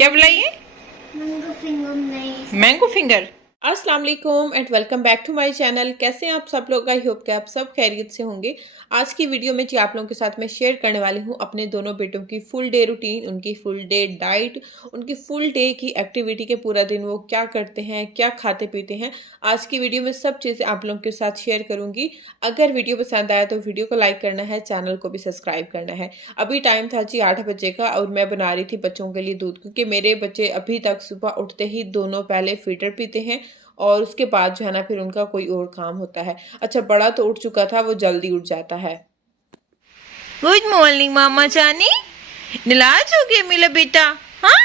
क्या बुलाइए? Mango finger नहीं। Mango finger. अस्सलाम वालेकुम and welcome back to my channel. कैसे हैं आप सब लोग? आई होप कि आप सब खैरियत से होंगे। आज की वीडियो में जी आप लोगों के साथ मैं शेयर करने वाली हूँ अपने दोनों बेटों की फुल डे रूटीन, उनकी फुल डे डाइट, उनकी फुल डे की एक्टिविटी के पूरा दिन वो क्या करते हैं, क्या खाते पीते हैं। आज की वीडियो में सब चीज़ें आप लोगों के साथ शेयर करूँगी। अगर वीडियो पसंद आया तो वीडियो को लाइक करना है, चैनल को भी सब्सक्राइब करना है। अभी टाइम था जी 8 बजे का और मैं बना रही थी बच्चों के लिए दूध, क्योंकि मेरे बच्चे अभी तक सुबह उठते ही दोनों पहले फीडर पीते हैं और उसके बाद जो है ना फिर उनका कोई और काम होता है। अच्छा, बड़ा तो उठ चुका था, वो जल्दी उठ जाता है। गुड मॉर्निंग मामा जानी। नाराज हो गए मेरा बेटा? हाँ,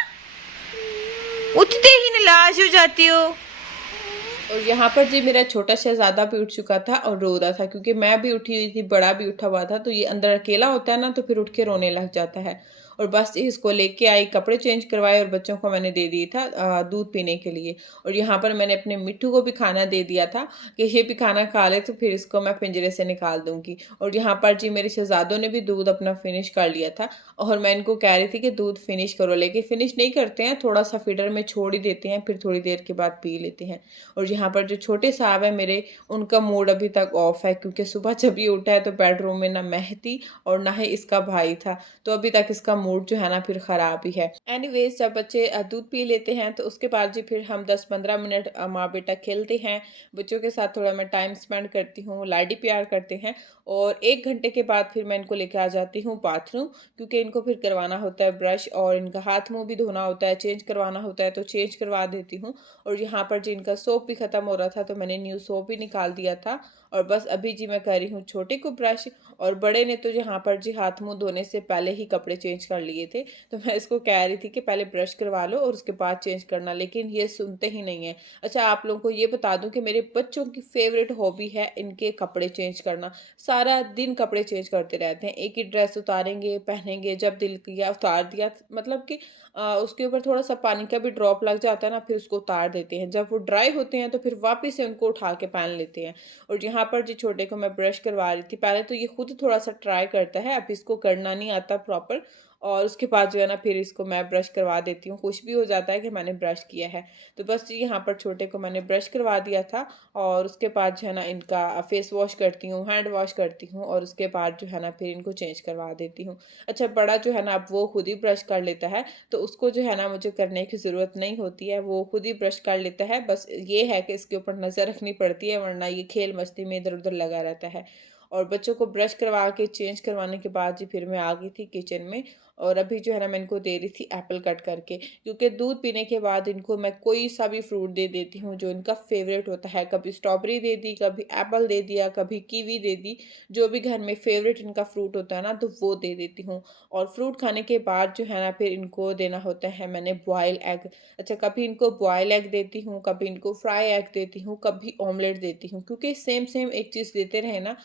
उठते ही नाराज हो जाती हो। और यहाँ पर जी मेरा छोटा शहजादा भी उठ चुका था और रो रहा था, क्योंकि मैं भी उठी हुई थी, बड़ा भी उठा हुआ था। तो ये अंदर अकेला होता है ना, तो फिर उठ के रोने लग जाता है। और बस इसको लेके आई, कपड़े चेंज करवाए और बच्चों को मैंने दे दिया था दूध पीने के लिए। और यहाँ पर मैंने अपने मिट्टू को भी खाना दे दिया था कि ये भी खाना खा ले, तो फिर इसको मैं पिंजरे से निकाल दूंगी। और यहाँ पर जी मेरे शहजादों ने भी दूध अपना फिनिश कर लिया था और मैं इनको कह रही थी कि दूध फिनिश करो, लेकिन फिनिश नहीं करते हैं, थोड़ा सा फीडर में छोड़ ही देते हैं, फिर थोड़ी देर के बाद पी लेते हैं। और यहाँ पर जो छोटे साहब है मेरे, उनका मूड अभी तक ऑफ है, क्योंकि सुबह जब ये उठा है तो बेडरूम में ना महती और ना ही इसका भाई था, तो अभी तक इसका मूड जो है ना फिर खराब ही है। एनीवेज, जब बच्चे दूध पी लेते हैं तो उसके बाद जी फिर हम 10-15 मिनट माँ बेटा खेलते हैं। बच्चों के साथ थोड़ा मैं टाइम स्पेंड करती हूँ, लाडी प्यार करते हैं। और 1 घंटे के बाद फिर मैं इनको लेके आ जाती हूँ बाथरूम, क्योंकि इनको फिर करवाना होता है ब्रश और इनका हाथ मुंह भी धोना होता है, चेंज करवाना होता है, तो चेंज करवा देती हूँ। और यहाँ पर जी इनका सोप भी खत्म हो रहा था, तो मैंने न्यू सोप भी निकाल दिया था। और बस अभी जी मैं कर रही हूँ छोटे को ब्रश। और बड़े ने तो यहाँ पर जी हाथ मुंह धोने से पहले ही कपड़े चेंज कर लिए थे, तो मैं इसको कह रही थी कि पहले ब्रश करवा लो और उसके बाद चेंज करना, लेकिन ये सुनते ही नहीं है। अच्छा, आप लोगों को ये बता दूं कि मेरे बच्चों की फेवरेट हॉबी है इनके कपड़े चेंज करना। सारा दिन कपड़े चेंज करते रहते हैं, एक ही ड्रेस उतारेंगे पहनेंगे, जब दिल किया उतार दिया, मतलब कि उसके ऊपर थोड़ा सा पानी का भी ड्रॉप लग जाता है ना, फिर उसको उतार देते हैं। जब वो ड्राई होते हैं तो फिर वापस से उनको उठा के पहन लेते हैं। और यहाँ पर जी छोटे को मैं ब्रश करवा रही थी, पहले तो ये खुद थोड़ा सा ट्राई करता है, अब इसको करना नहीं आता प्रॉपर। और उसके बाद जो है ना फिर इसको मैं ब्रश करवा देती हूँ, खुश भी हो जाता है कि मैंने ब्रश किया है। तो बस जी यहाँ पर छोटे को मैंने ब्रश करवा दिया था और उसके बाद जो है ना इनका फेस वॉश करती हूँ, हैंड वॉश करती हूँ और उसके बाद जो है ना फिर इनको चेंज करवा देती हूँ। अच्छा, बड़ा जो है ना अब वो खुद ही ब्रश कर लेता है, तो उसको जो है ना मुझे करने की ज़रूरत नहीं होती है, वो खुद ही ब्रश कर लेता है। बस ये है कि इसके ऊपर नज़र रखनी पड़ती है, वरना ये खेल मस्ती में इधर उधर लगा रहता है। और बच्चों को ब्रश करवा के चेंज करवाने के बाद जी फिर मैं आ गई थी किचन में। और अभी जो है ना मैं इनको दे रही थी एप्पल कट करके, क्योंकि दूध पीने के बाद इनको मैं कोई सा भी फ्रूट दे देती हूँ जो इनका फेवरेट होता है। कभी स्ट्रॉबेरी दे दी, कभी एप्पल दे दिया, कभी कीवी दे दी। जो भी घर में फेवरेट इनका फ्रूट होता है ना, तो वो दे देती हूँ। और फ्रूट खाने के बाद जो है ना फिर इनको देना होता है मैंने बॉयल एग। अच्छा, कभी इनको बॉयल एग देती हूँ, कभी इनको फ्राई एग देती हूँ, कभी ऑमलेट देती हूँ, क्योंकि सेम सेम एक चीज़ देते रहे ना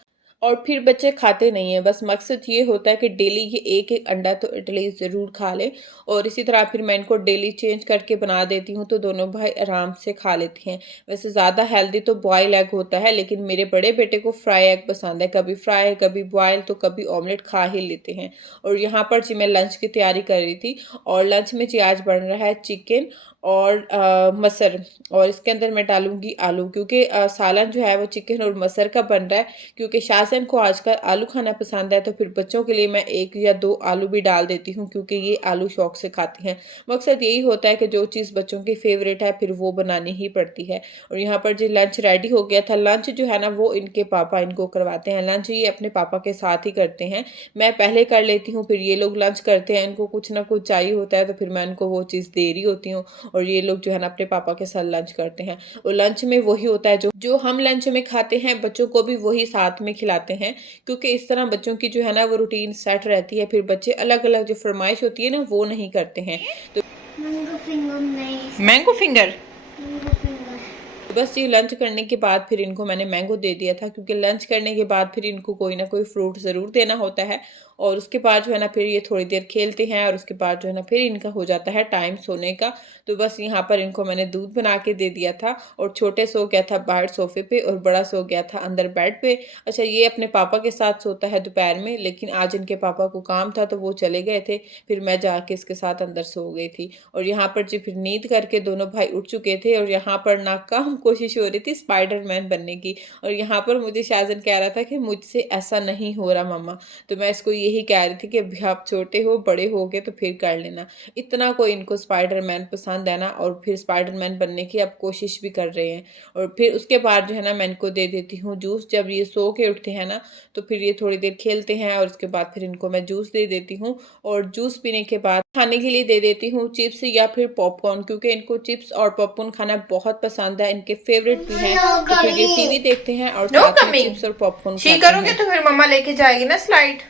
और फिर बच्चे खाते नहीं हैं। बस मकसद ये होता है कि डेली ये एक एक अंडा तो एटलीस्ट ज़रूर खा ले। और इसी तरह फिर मैं इनको डेली चेंज करके बना देती हूँ, तो दोनों भाई आराम से खा लेते हैं। वैसे ज़्यादा हेल्दी तो बॉयल एग होता है, लेकिन मेरे बड़े बेटे को फ्राई एग पसंद है, कभी फ्राई कभी बॉयल तो कभी ऑमलेट खा ही लेते हैं। और यहाँ पर जी मैं लंच की तैयारी कर रही थी और लंच में जी आज बन रहा है चिकन और मटर। और इसके अंदर मैं डालूंगी आलू, क्योंकि सालन जो है वो चिकन और मटर का बन रहा है, क्योंकि शासन को आजकल आलू खाना पसंद है, तो फिर बच्चों के लिए मैं 1 या 2 आलू भी डाल देती हूँ, क्योंकि ये आलू शौक से खाते हैं। मकसद यही होता है कि जो चीज़ बच्चों की फेवरेट है फिर वो बनानी ही पड़ती है। और यहाँ पर जी लंच रेडी हो गया था। लंच जो है ना वो इनके पापा इनको करवाते हैं, लंच ये अपने पापा के साथ ही करते हैं। मैं पहले कर लेती हूँ, फिर ये लोग लंच करते हैं, इनको कुछ ना कुछ चाहिए होता है, तो फिर मैं इनको वो चीज़ दे रही होती हूँ और ये लोग जो है ना अपने पापा के साथ लंच करते हैं। और लंच में वही होता है जो जो हम लंच में खाते हैं, बच्चों को भी वही साथ में खिलाते हैं, क्योंकि इस तरह बच्चों की जो है ना वो रूटीन सेट रहती है। फिर बच्चे अलग अलग जो फरमाइश होती है ना वो नहीं करते हैं। तो मैंगो फिंगर नहीं। Mango finger. Mango finger. बस ये लंच करने के बाद फिर इनको मैंने मैंगो दे दिया था, क्योंकि लंच करने के बाद फिर इनको कोई ना कोई फ्रूट ज़रूर देना होता है। और उसके बाद जो है ना फिर ये थोड़ी देर खेलते हैं और उसके बाद जो है ना फिर इनका हो जाता है टाइम सोने का। तो बस यहाँ पर इनको मैंने दूध बना के दे दिया था और छोटे सो गया था बाहर सोफे पे और बड़ा सो गया था अंदर बेड पे। अच्छा, ये अपने पापा के साथ सोता है दोपहर में, लेकिन आज इनके पापा को काम था तो वो चले गए थे, फिर मैं जाके इसके साथ अंदर सो गई थी। और यहाँ पर जी फिर नींद करके दोनों भाई उठ चुके थे और यहाँ पर नाकाम कोशिश हो रही थी स्पाइडरमैन बनने की। और यहाँ पर मुझे शाज़न कह रहा था कि मुझसे ऐसा नहीं हो रहा मम्मा, तो मैं इसको यही कह रही थी कि अभी आप छोटे हो, बड़े हो गए तो फिर कर लेना। इतना कोई इनको स्पाइडरमैन पसंद है ना, और फिर स्पाइडरमैन बनने की अब कोशिश भी कर रहे हैं। और फिर उसके बाद जो है ना मैं इनको दे देती हूँ जूस। जब ये सो के उठते हैं ना तो फिर ये थोड़ी देर खेलते हैं और उसके बाद फिर इनको मैं जूस दे देती हूँ। और जूस पीने के बाद खाने के लिए दे देती हूँ चिप्स या फिर पॉपकॉर्न, क्योंकि इनको चिप्स और पॉपकॉर्न खाना बहुत पसंद है, इनके फेवरेट भी हैं। तो फिर ये टीवी देखते हैं और साथ में चिप्स और पॉपकॉर्न खाते हैं। करोगे तो फिर मम्मा लेके जाएगी ना स्लाइड।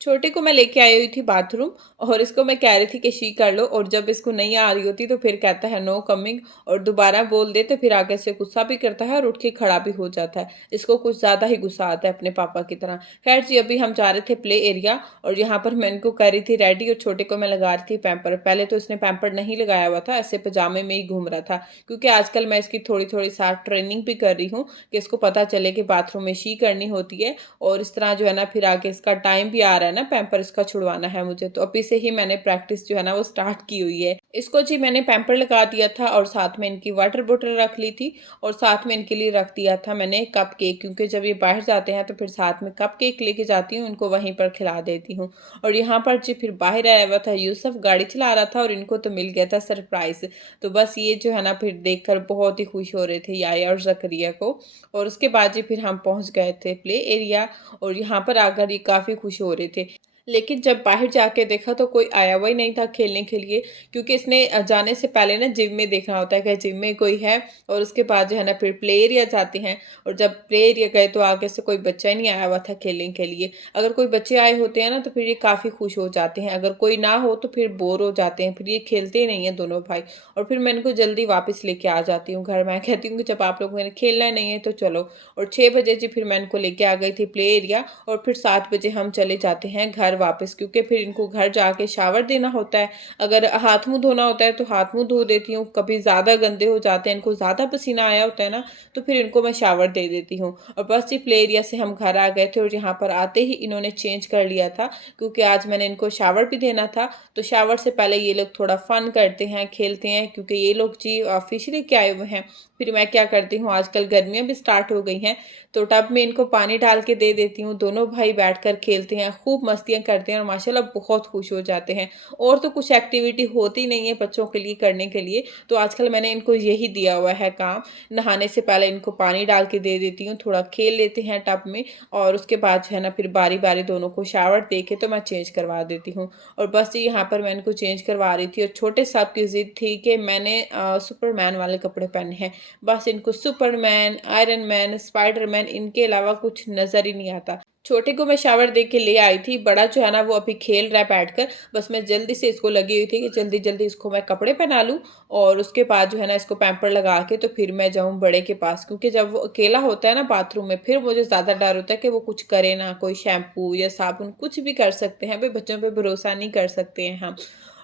छोटे को मैं लेके आई हुई थी बाथरूम और इसको मैं कह रही थी कि शी कर लो, और जब इसको नहीं आ रही होती तो फिर कहता है नो कमिंग, और दोबारा बोल दे तो फिर आगे से गुस्सा भी करता है और उठ के खड़ा भी हो जाता है। इसको कुछ ज़्यादा ही गुस्सा आता है अपने पापा की तरह। खैर जी, अभी हम जा रहे थे प्ले एरिया और यहाँ पर मैं इनको कर रही थी रेडी और छोटे को मैं लगा रही थी पैम्पर। पहले तो इसने पैम्पर नहीं लगाया हुआ था, ऐसे पजामे में ही घूम रहा था, क्योंकि आजकल मैं इसकी थोड़ी थोड़ी साथ ट्रेनिंग भी कर रही हूँ कि इसको पता चले कि बाथरूम में शी करनी होती है। और इस तरह जो है ना फिर आगे इसका टाइम भी आ रहा है ना पैम्पर इसका छुड़वाना है मुझे, तो अभी से ही मैंने प्रैक्टिस जो है ना वो स्टार्ट की हुई है। इसको जी मैंने पैम्पर लगा दिया था और साथ में इनकी वाटर बोतल रख ली थी और साथ में इनके लिए रख दिया था मैंने कप केक, क्योंकि जब ये बाहर जाते हैं तो फिर साथ में कप केक लेके जाती हूँ, इनको वहीं पर खिला देती हूँ। और यहाँ पर जी फिर बाहर आया हुआ था यूसुफ, गाड़ी चला रहा था और इनको तो मिल गया था सरप्राइज। तो बस ये जो है ना फिर देखकर बहुत ही खुश हो रहे थे याया और जकरिया को। और उसके बाद जी फिर हम पहुंच गए थे प्ले एरिया और यहाँ पर आकर ये काफ़ी खुश हो रहे थे। लेकिन जब बाहर जाके देखा तो कोई आया हुआ ही नहीं था खेलने के लिए, क्योंकि इसने जाने से पहले ना जिम में देखना होता है कि जिम में कोई है, और उसके बाद जो है ना फिर प्ले एरिया जाते हैं। और जब प्ले एरिया गए तो आगे से कोई बच्चा ही नहीं आया हुआ था खेलने के लिए। अगर कोई बच्चे आए होते हैं ना तो फिर ये काफ़ी खुश हो जाते हैं, अगर कोई ना हो तो फिर बोर हो जाते हैं, फिर ये खेलते ही नहीं है दोनों भाई। और फिर मैं इनको जल्दी वापस लेके आ जाती हूँ घर। मैं कहती हूँ कि जब आप लोगों ने खेलना नहीं है तो चलो। और 6 बजे जी फिर मैं इनको लेके आ गई थी प्ले एरिया और फिर 7 बजे हम चले जाते हैं घर वापस, क्योंकि फिर इनको घर जाके शावर देना होता है। अगर हाथ मुंह धोना होता है तो हाथ मुंह धो देती हूँ, कभी ज़्यादा गंदे हो जाते हैं, इनको ज़्यादा पसीना आया होता है ना तो फिर इनको मैं शावर दे देती हूँ। और बस जी प्ले एरिया से हम घर आ गए थे और यहाँ पर आते ही इन्होंने चेंज कर लिया था, क्योंकि आज मैंने इनको शावर भी देना था। तो शावर से पहले ये लोग थोड़ा फन करते हैं, खेलते हैं, क्योंकि ये लोग जी फिश लेके आए हुए हैं। फिर मैं क्या करती हूँ, आजकल गर्मियाँ भी स्टार्ट हो गई हैं तो टब में इनको पानी डाल के दे देती हूँ। दोनों भाई बैठकर खेलते हैं, खूब मस्तियाँ करते हैं और माशाल्लाह बहुत खुश हो जाते हैं। और तो कुछ एक्टिविटी होती नहीं है बच्चों के लिए करने के लिए, तो आजकल मैंने इनको यही दिया हुआ है काम। नहाने से पहले इनको पानी डाल के दे देती हूँ, थोड़ा खेल लेते हैं टब में और उसके बाद जो है ना फिर बारी बारी दोनों को शावर दे के तो मैं चेंज करवा देती हूँ। और बस यहाँ पर मैं इनको चेंज करवा रही थी और छोटे साहब की ज़िद थी कि मैंने सुपरमैन वाले कपड़े पहने हैं। बस इनको सुपरमैन, आयरन मैन, स्पाइडरमैन इनके अलावा कुछ नज़र ही नहीं आता। छोटे को मैं शावर दे के ले आई थी, बड़ा जो है ना वो अभी खेल रहा है बैठकर। बस मैं जल्दी से इसको लगी हुई थी कि जल्दी जल्दी इसको मैं कपड़े पहना लूँ और उसके बाद जो है ना इसको पैम्पर लगा के तो फिर मैं जाऊँ बड़े के पास, क्योंकि जब वो अकेला होता है ना बाथरूम में फिर मुझे ज़्यादा डर होता है कि वो कुछ करे ना, कोई शैम्पू या साबुन कुछ भी कर सकते हैं। भाई बच्चों पे भरोसा नहीं कर सकते हैं हम।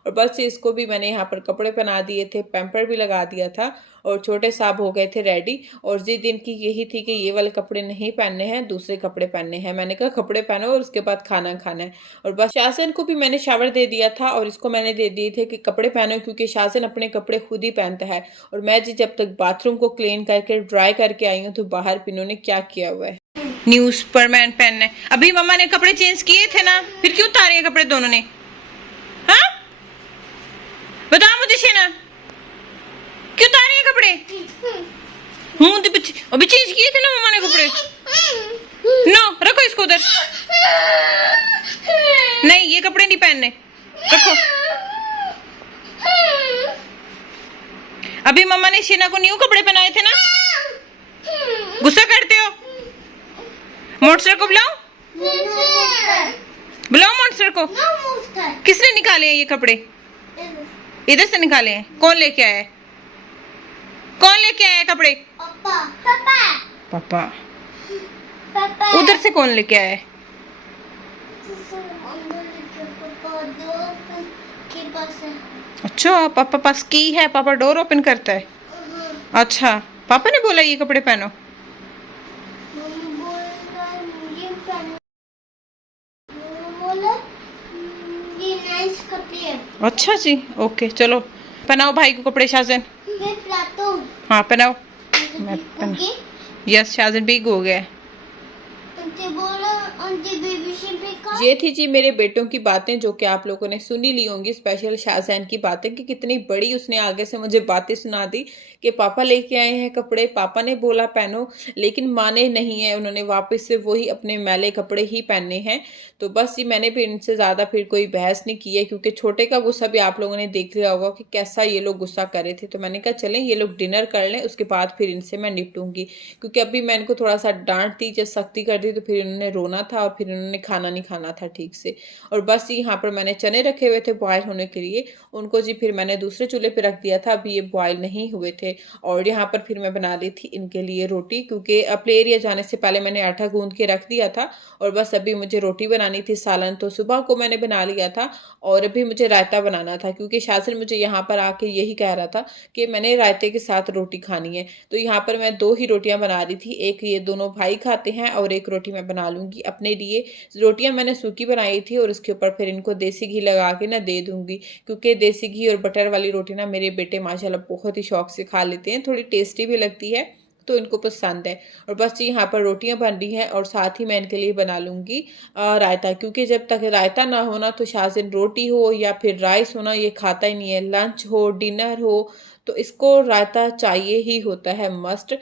और बस इसको भी मैंने यहाँ पर कपड़े पहना दिए थे, पैम्पर भी लगा दिया था और छोटे साहब हो गए थे रेडी। और जिस दिन की यही थी कि ये वाले कपड़े नहीं पहनने हैं, दूसरे कपड़े पहनने हैं। मैंने कहा कपड़े पहनो और उसके बाद खाना खाना है। और बस शासन को भी मैंने शावर दे दिया था और इसको मैंने दे दिए थे कि कपड़े पहनो, क्योंकि शासन अपने कपड़े खुद ही पहनता है। और मैं जी जब तक बाथरूम को क्लीन करके ड्राई करके आई हूँ तो बाहर पिनों ने क्या किया हुआ है। न्यू सुपरमैन पहनने अभी मम्मा ने कपड़े चेंज किए थे ना, फिर क्यों उतारे हैं कपड़े दोनों ने? हाँ बताओ मुझे शेना, क्यों उतारे हैं कपड़े? अभी चेंज किए थे ना मम्मा ने कपड़े। नो रखो इसको उधर, नहीं ये कपड़े नहीं पहनने, रखो। अभी मम्मा ने शेना को न्यू कपड़े पहनाए थे ना, गुस्सा करते हो? मॉन्स्टर को बुलाओ, बुलाओ मॉन्स्टर को। किसने निकाले हैं ये कपड़े? इधर से निकाले हैं। कौन लेके आया है? कौन लेके आया है कपड़े? पापा। पापा। उधर से कौन लेके आया है? पापा डोर के पास है। अच्छा, पापा पास की है, पापा डोर ओपन करता है। हाँ, अच्छा, पापा ने बोला ये कपड़े पहनो। मम्मी बोला ये पहन, मम्मी बोला ये नाइस कपड़े है। अच्छा जी, ओके चलो पहनाओ भाई को कपड़े शाज़न। मैं लाता हूँ। हाँ पहनाओ। मैं ओके, यस, शाज़न बिग हो गया है। आंटी बोला आंटी बेबी शिप का। ये थी जी मेरे बेटों की बातें, जो कि आप लोगों ने सुनी ली होंगी, स्पेशल शाहजैन की बातें कि कितनी बड़ी उसने आगे से मुझे बातें सुना दी कि पापा लेके आए हैं कपड़े, पापा ने बोला पहनो, लेकिन माने नहीं है, उन्होंने वापस से वही अपने मैले कपड़े ही पहनने हैं। तो बस ये मैंने भी इनसे ज़्यादा फिर कोई बहस नहीं की है, क्योंकि छोटे का गुस्सा भी आप लोगों ने देख लिया होगा कि कैसा ये लोग गुस्सा कर रहे थे। तो मैंने कहा चलें ये लोग डिनर कर लें, उसके बाद फिर इनसे मैं निपटूंगी, क्योंकि अभी मैं इनको थोड़ा सा डांट दी, जब सख्ती कर दी तो फिर इन्होंने रोना था और फिर इन्होंने खाना नहीं खाना था ठीक से। और बस यहाँ पर मैंने चने रखे हुए थे बॉयल होने के लिए, उनको जी फिर मैंने दूसरे चूल्हे पे रख दिया था, अभी ये बॉयल नहीं हुए थे। और यहाँ पर फिर मैं बना दी थी इनके लिए रोटी, क्योंकि प्ले एरिया जाने से पहले मैंने आटा गूंद के रख दिया था और बस अभी मुझे रोटी बनानी थी। सालन तो सुबह को मैंने बना लिया था और अभी मुझे रायता बनाना था, क्योंकि शासन मुझे यहाँ पर आके यही कह रहा था कि मैंने रायते के साथ रोटी खानी है। तो यहाँ पर मैं 2 ही रोटियां बना रही थी, एक ये दोनों भाई खाते हैं और एक रोटी मैं बना लूंगी अपने लिए। रोटियां मैंने सूखी बनाई थी और उसके ऊपर फिर इनको देसी घी लगा के ना दे दूंगी, क्योंकि देसी घी और बटर वाली रोटी ना मेरे बेटे माशाल्लाह बहुत ही शौक से खा लेते हैं, थोड़ी टेस्टी भी लगती है तो इनको पसंद है। और बस जी यहाँ पर रोटियां बन रही हैं और साथ ही मैं इनके लिए बना लूंगी रायता, क्योंकि जब तक रायता ना होना तो शाज़िन रोटी हो या फिर राइस होना ये खाता ही नहीं है, लंच हो डिनर हो तो इसको रायता चाहिए ही होता है मस्ट।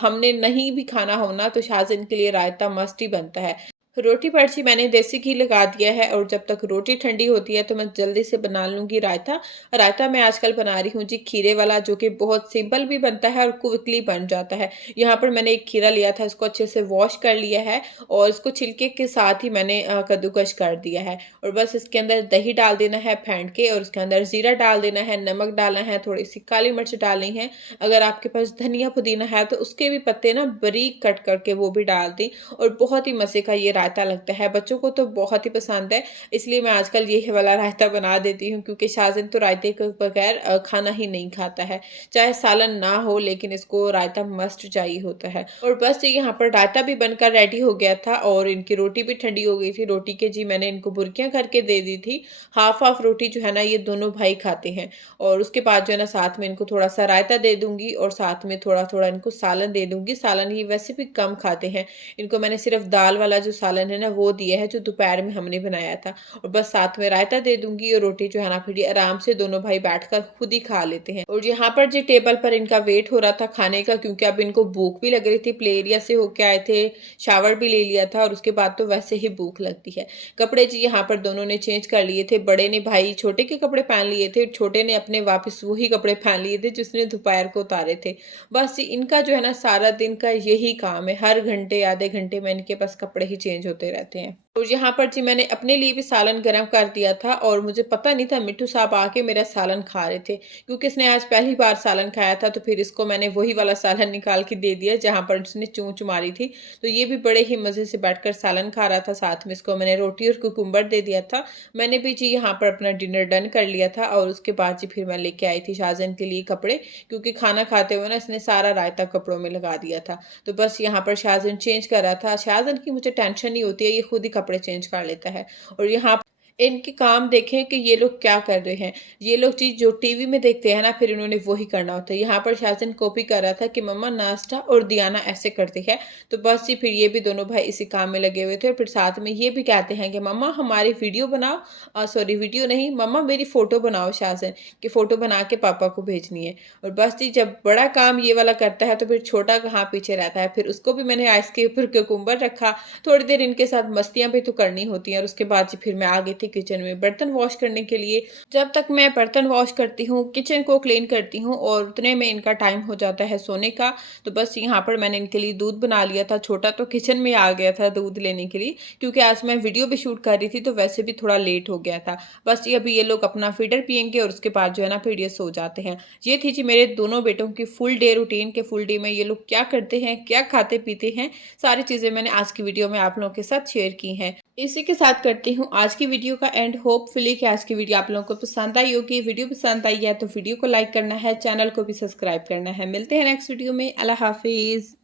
हमने नहीं भी खाना होना तो शाज़िन के लिए रायता मस्ट ही बनता है। रोटी पर जी मैंने देसी घी लगा दिया है और जब तक रोटी ठंडी होती है तो मैं जल्दी से बना लूँगी रायता। रायता मैं आजकल बना रही हूँ जी खीरे वाला, जो कि बहुत सिंपल भी बनता है और क्विकली बन जाता है। यहाँ पर मैंने एक खीरा लिया था, इसको अच्छे से वॉश कर लिया है और इसको छिलके के साथ ही मैंने कद्दूकस कर दिया है। और बस इसके अंदर दही डाल देना है फेंट के और उसके अंदर ज़ीरा डाल देना है, नमक डालना है, थोड़ी-सी काली मिर्च डालनी है। अगर आपके पास धनिया पुदीना है तो उसके भी पत्ते ना बारीक कट करके वो भी डाल दें और बहुत ही मज़े का ये रायता लगता है। बच्चों को तो बहुत ही पसंद है, इसलिए मैं आजकल ये वाला रायता बना देती हूँ, क्योंकि शाज़िन तो रायते के बगैर खाना ही नहीं खाता है। चाहे सालन ना हो लेकिन इसको रायता मस्ट चाहिए होता है। और बस यहाँ पर रायता भी बनकर रेडी हो गया था और इनकी रोटी भी ठंडी हो गई थी। रोटी के जी मैंने इनको बुर्कियाँ करके दे दी थी। हाफ-हाफ रोटी जो है ना ये दोनों भाई खाते हैं और उसके बाद जो है ना साथ में इनको थोड़ा-सा रायता दे दूँगी और साथ में थोड़ा-थोड़ा इनको सालन दे दूँगी। सालन ये वैसे भी कम खाते हैं। इनको मैंने सिर्फ़ दाल वाला जो सालन है ना वो दिया है, जो दोपहर में हमने बनाया था। और बस साथ में रायता दे दूँगी और रोटी जो है ना फिर ये आराम से दोनों भाई बैठकर खुद ही खा लेते हैं। और यहाँ पर जी टेबल पर इनका वेट हो रहा था खाने का, क्योंकि अब इनको भूख भी लग रही थी। प्ले एरिया से होके आए थे, शावर भी ले लिया था और उसके बाद तो वैसे ही भूख लगती है। कपड़े जी यहाँ पर दोनों ने चेंज कर लिए थे। बड़े ने भाई छोटे के कपड़े पहन लिए थे, छोटे ने अपने वापस वही कपड़े पहन लिए थे जिसने दोपहर को उतारे थे। बस इनका जो है ना सारा दिन का यही काम है, हर घंटे आधे घंटे में इनके पास कपड़े ही चेंज होते रहते हैं। और यहाँ पर जी मैंने अपने लिए भी सालन गरम कर दिया था और मुझे पता नहीं था मिट्ठू साहब आके मेरा सालन खा रहे थे, क्योंकि इसने आज पहली बार सालन खाया था। तो फिर इसको मैंने वही वाला सालन निकाल के दे दिया जहाँ पर इसने चूंच मारी थी। तो ये भी बड़े ही मज़े से बैठकर सालन खा रहा था, साथ में इसको मैंने रोटी और कुकुम्बर दे दिया था। मैंने भी जी यहाँ पर अपना डिनर डन कर लिया था और उसके बाद जी फिर मैं लेके आई थी शाज़न के लिए कपड़े, क्योंकि खाना खाते हुए ना इसने सारा रायता कपड़ों में लगा दिया था। तो बस यहाँ पर शाज़न चेंज कर रहा था। शाज़न की मुझे टेंशन नहीं होती है, ये खुद ही कपड़े चेंज कर लेता है। और यहाँ इनके काम देखें कि ये लोग क्या कर रहे हैं। ये लोग चीज़ जो टीवी में देखते हैं ना फिर इन्होंने वही करना होता है। यहाँ पर शाज़न कॉपी कर रहा था कि मम्मा नाश्ता और दियाना ऐसे करती है। तो बस जी फिर ये भी दोनों भाई इसी काम में लगे हुए थे और फिर साथ में ये भी कहते हैं कि मम्मा हमारी वीडियो बनाओ, सॉरी वीडियो नहीं मम्मा मेरी फ़ोटो बनाओ शाज़न, कि फ़ोटो बना के पापा को भेजनी है। और बस जी जब बड़ा काम ये वाला करता है तो फिर छोटा कहाँ पीछे रहता है। फिर उसको भी मैंने आइस के ऊपर कुकुम्बर रखा, थोड़ी देर इनके साथ मस्तियाँ भी तो करनी होती हैं। और उसके बाद जी फिर मैं आ गई थी किचन में बर्तन वॉश करने के लिए। जब तक मैं बर्तन वॉश करती हूँ, किचन को क्लीन करती हूँ और उतने में इनका टाइम हो जाता है सोने का। तो बस यहाँ पर मैंने इनके लिए दूध बना लिया था। छोटा तो किचन में आ गया था दूध लेने के लिए, क्योंकि आज मैं वीडियो भी शूट कर रही थी तो वैसे भी थोड़ा लेट हो गया था। बस ये अभी ये लोग अपना फीडर पियेंगे और उसके बाद जो है ना फिर ये सो जाते हैं। ये थी जी मेरे दोनों बेटों की फुल डे रूटीन के फुल डे में ये लोग क्या करते हैं, क्या खाते पीते हैं, सारी चीज़ें मैंने आज की वीडियो में आप लोगों के साथ शेयर की हैं। इसी के साथ करती हूँ आज की वीडियो का एंड। होपफुली कि आज की वीडियो आप लोगों को पसंद आई होगी। वीडियो पसंद आई है तो वीडियो को लाइक करना है, चैनल को भी सब्सक्राइब करना है। मिलते हैं नेक्स्ट वीडियो में। अल्लाह हाफिज़।